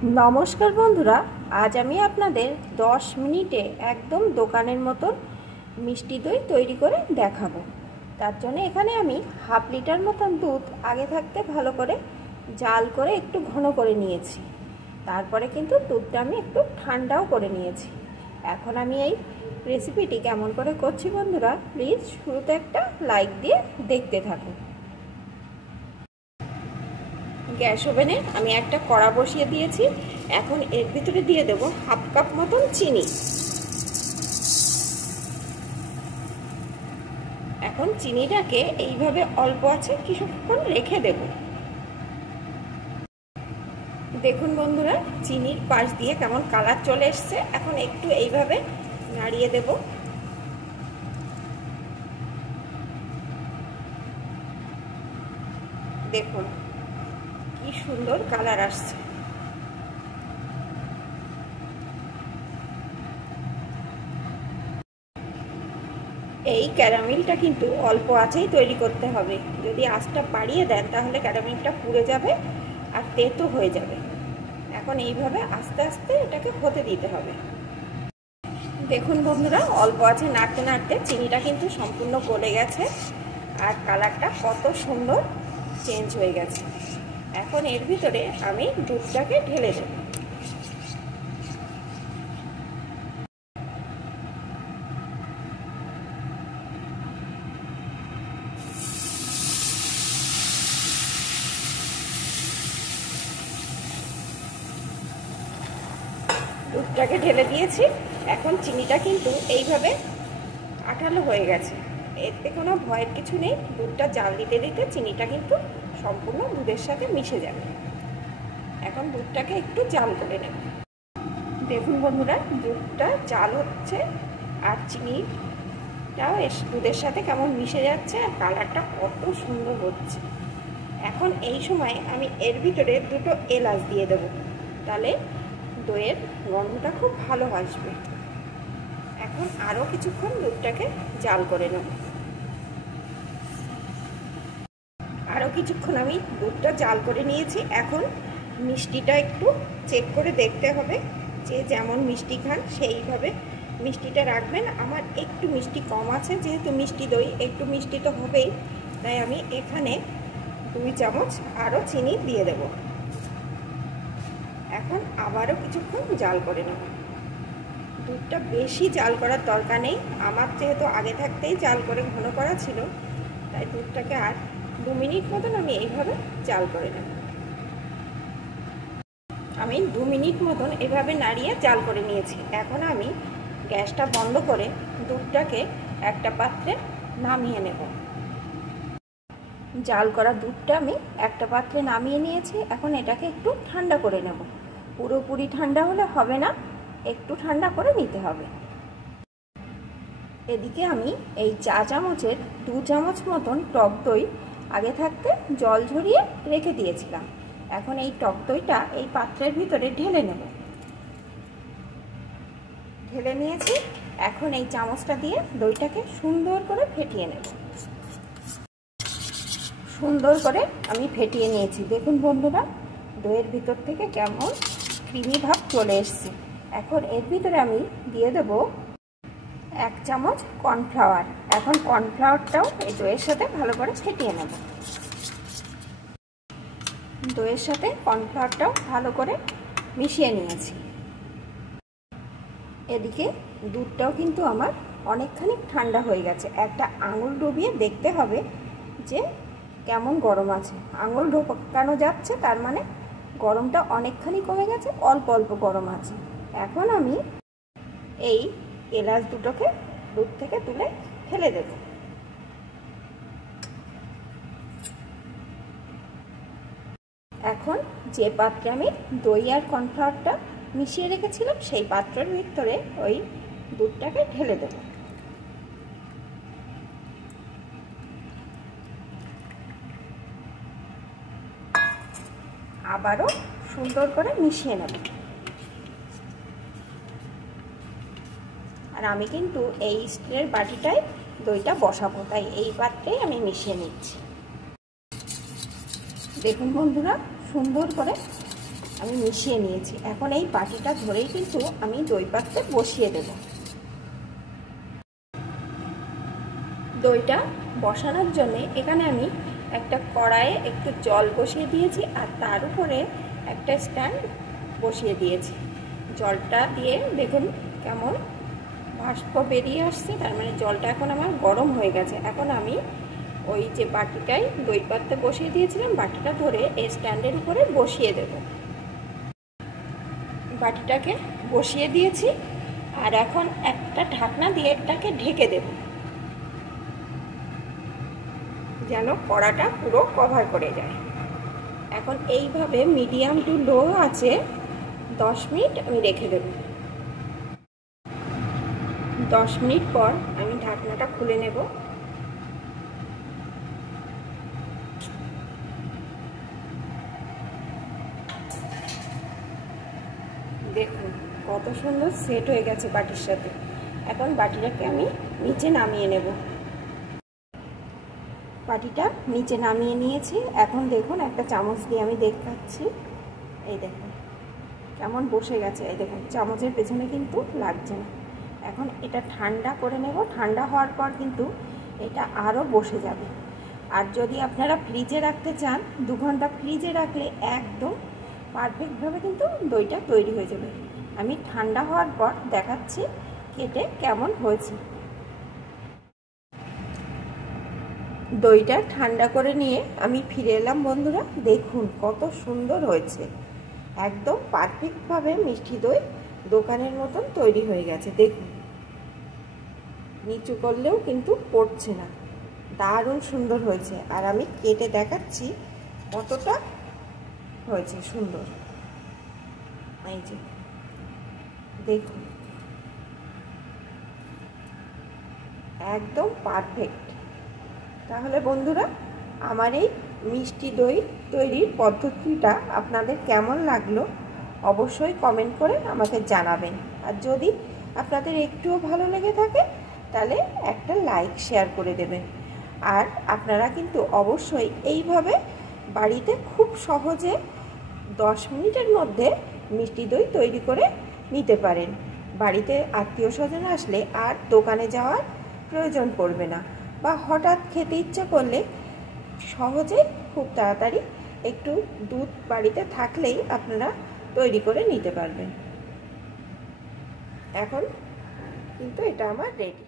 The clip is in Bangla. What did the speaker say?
নমস্কার বন্ধুরা, আজ আমি আপনাদের 10 মিনিটে একদম দোকানের মতন মিষ্টি দই তৈরি করে দেখাবো। তার জন্য এখানে আমি হাফ লিটার মতন দুধ আগে থাকতে ভালো করে জাল করে একটু ঘন করে নিয়েছি। তারপরে কিন্তু দুধটা আমি একটু ঠান্ডাও করে নিয়েছি। এখন আমি এই রেসিপিটি কেমন করে করছি বন্ধুরা, প্লিজ শুরুতে একটা লাইক দিয়ে দেখতে থাকুন। গ্যাস ওভেনে আমি একটা কড়া বসিয়ে দিয়েছি। এখন এর ভিতরে দিয়ে দেব হাফ কাপ মতন চিনি। এখন চিনিটাকে এইভাবে অল্প আছে কিছুক্ষণ রেখে দেব। দেখুন বন্ধুরা, চিনির পাশ দিয়ে কেমন কালার চলে এসছে। এখন একটু এইভাবে নাড়িয়ে দেব। দেখুন কি সুন্দর কালার আসছে। এই ক্যারামেলটা কিন্তু অল্প আঁচেই তৈরি করতে হবে। যদি আঁচটা বাড়িয়ে দেন তাহলে ক্যারামেলটা পুড়ে যাবে আর তেতো হয়ে যাবে। এখন এইভাবে আস্তে আস্তে এটাকে হতে দিতে হবে। দেখুন বন্ধুরা, অল্প আঁচে নাড়তে নাড়তে চিনিটা কিন্তু সম্পূর্ণ গলে গেছে আর কালারটা কত সুন্দর চেঞ্জ হয়ে গেছে। এখন এর ভিতরে আমি দুধটাকে ঢেলে দেব। দুধটাকে ঢেলে দিয়েছি। এখন চিনিটা কিন্তু এইভাবে আঠালো হয়ে গেছে। এতে কোনো ভয়ের কিছু নেই। দুধটা জাল দিতে দিতে চিনিটা কিন্তু সম্পূর্ণ দুধের সাথে মিশে যাবে। এখন দুধটাকে একটু জাল করে নেব। দেখুন বন্ধুরা, দুধটা জাল হচ্ছে আর চিনিটাও দুধের সাথে কেমন মিশে যাচ্ছে আর কালারটা কত সুন্দর হচ্ছে। এখন এই সময় আমি এর ভিতরে দুটো এলাচ দিয়ে দেবো, তাহলে দইয়ের গন্ধটা খুব ভালো আসবে। এখন আরও কিছুক্ষণ দুধটাকে জাল করে নেব। আরও কিছুক্ষণ আমি দুধটা জাল করে নিয়েছি। এখন মিষ্টিটা একটু চেক করে দেখতে হবে। যে যেমন মিষ্টি খান সেইভাবে মিষ্টিটা রাখবেন। আমার একটু মিষ্টি কম আছে, যেহেতু মিষ্টি দই একটু মিষ্টি তো হবেই, তাই আমি এখানে 2 চামচ আরও চিনি দিয়ে দেব। এখন আবারও কিছুক্ষণ জাল করে নেব। দুধটা বেশি জাল করার দরকার নেই। আমার যেহেতু আগে থাকতেই জাল করে ঘন করা ছিল, তাই দুধটাকে আর 2 মিনিট মতন আমি এইভাবে জাল করে নেব। আমি 2 মিনিট মতন এভাবে নাড়িয়ে জাল করে নিয়েছি। এখন আমি গ্যাসটা বন্ধ করে দুধটাকে একটা পাত্রে নামিয়ে নেব। জাল করা দুধটা আমি একটা পাত্রে নামিয়ে নিয়েছি। এখন এটাকে একটু ঠান্ডা করে নেব। পুরোপুরি ঠান্ডা হলে হবে না, একটু ঠান্ডা করে নিতে হবে। এদিকে আমি এই চা চামচের 2 চামচ মতন টক দই আগে থাকতে জল ঝরিয়ে রেখে দিয়েছিলাম। এখন এই টক দইটা এই পাত্রের ভিতরে ঢেলে নেব। ঢেলে নিয়েছি। এখন এই চামচটা দিয়ে দইটাকে সুন্দর করে ফেটিয়ে নেব। সুন্দর করে আমি ফেটিয়ে নিয়েছি। দেখুন বন্ধুরা, দইয়ের ভিতর থেকে কেমন ক্রিমি ভাব চলে এসছে। এখন এর ভিতরে আমি দিয়ে দেব 1 চামচ কর্নফ্লাওয়ার। এখন কর্নফ্লাওয়ারটাও এই দইয়ের সাথে ভালো করে ফেটিয়ে নেব। দইয়ের সাথে কর্নফ্লাওয়ারটাও ভালো করে মিশিয়ে নিয়েছি। এদিকে দুধটাও কিন্তু আমার অনেকখানি ঠান্ডা হয়ে গেছে। একটা আঙুল ডুবিয়ে দেখতে হবে যে কেমন গরম আছে। আঙুল ঢোকানো যাচ্ছে, তার মানে গরমটা অনেকখানি কমে গেছে, অল্প অল্প গরম আছে। এখন আমি এই এলাচ দুটোকে দুধ থেকে তুলে ফেলে দেব। এখন যে পাত্রে আমি দই আর কর্নফ্লাওয়ারটা মিশিয়ে রেখেছিলাম সেই পাত্রের ভিতরে ওই দুধটাকে ঢেলে দেব। আবারও সুন্দর করে মিশিয়ে নেব। আর আমি কিন্তু এই স্টিলের বাটিটায় দইটা বসাবো, তাই এই পাত্রেই আমি মিশিয়ে নিচ্ছি। দেখুন বন্ধুরা, সুন্দর করে আমি মিশিয়ে নিয়েছি। এখন এই বাটিটা ধরেই কিন্তু আমি দই পাত্রে বসিয়ে দেব। দইটা বসানোর জন্য এখানে আমি একটা কড়াইয়ে একটু জল বসিয়ে দিয়েছি আর তার উপরে একটা স্ট্যান্ড বসিয়ে দিয়েছি। জলটা দিয়ে দেখুন কেমন বাষ্প বেরিয়ে আসছে, তার মানে জলটা এখন আমার গরম হয়ে গেছে। এখন আমি ওই যে বাটিটাই দই পাত্রে বসিয়ে দিয়েছিলাম, বাটিটা ধরে এই স্ট্যান্ডের উপরে বসিয়ে দেব। বাটিটাকে বসিয়ে দিয়েছি আর এখন একটা ঢাকনা দিয়ে এটাকে ঢেকে দেব, যেন কড়াটা পুরো কভার করে যায়। এখন এইভাবে মিডিয়াম টু লো আছে 10 মিনিট আমি রেখে দেব। 10 মিনিট পর আমি ঢাকনাটা খুলে নেব। দেখুন কত সুন্দর সেট হয়ে গেছে বাটির সাথে। এখন বাটিটাকে আমি নিচে নামিয়ে নেব। বাটিটা নিচে নামিয়ে নিয়েছি। এখন দেখুন একটা চামচ দিয়ে আমি দেখাচ্ছি, এই দেখুন কেমন বসে গেছে। এই দেখুন চামচের পেছনে কিন্তু লাগছে না। এখন এটা ঠান্ডা করে নেব। ঠান্ডা হওয়ার পর কিন্তু এটা আরও বসে যাবে। আর যদি আপনারা ফ্রিজে রাখতে চান 2 ঘন্টা ফ্রিজে রাখলে একদম পারফেক্টভাবে কিন্তু দইটা তৈরি হয়ে যাবে। আমি ঠান্ডা হওয়ার পর দেখাচ্ছি কেটে কেমন হয়েছে। দইটা ঠান্ডা করে নিয়ে আমি ফিরে এলাম বন্ধুরা। দেখুন কত সুন্দর হয়েছে, একদম পারফেক্টভাবে মিষ্টি দই দোকানের মতন তৈরি হয়ে গেছে। দেখুন নিচু করলেও কিন্তু পড়ছে না, দারুণ সুন্দর হয়েছে। আর আমি কেটে দেখাচ্ছি কতটা হয়েছে সুন্দর। এই যে দেখুন একদম পারফেক্ট। তাহলে বন্ধুরা আমার এই মিষ্টি দই তৈরির পদ্ধতিটা আপনাদের কেমন লাগলো অবশ্যই কমেন্ট করে আমাকে জানাবেন। আর যদি আপনাদের একটুও ভালো লেগে থাকে তাহলে একটা লাইক শেয়ার করে দেবেন। আর আপনারা কিন্তু অবশ্যই এইভাবে বাড়িতে খুব সহজে 10 মিনিটের মধ্যে মিষ্টি দই তৈরি করে নিতে পারেন। বাড়িতে আত্মীয় স্বজন আসলে আর দোকানে যাওয়ার প্রয়োজন পড়বে না, বা হঠাৎ খেতে ইচ্ছা করলে সহজেই খুব তাড়াতাড়ি একটু দুধ বাড়িতে থাকলেই আপনারা তৈরি করে নিতে পারবেন। এখন কিন্তু এটা আমার রেডি।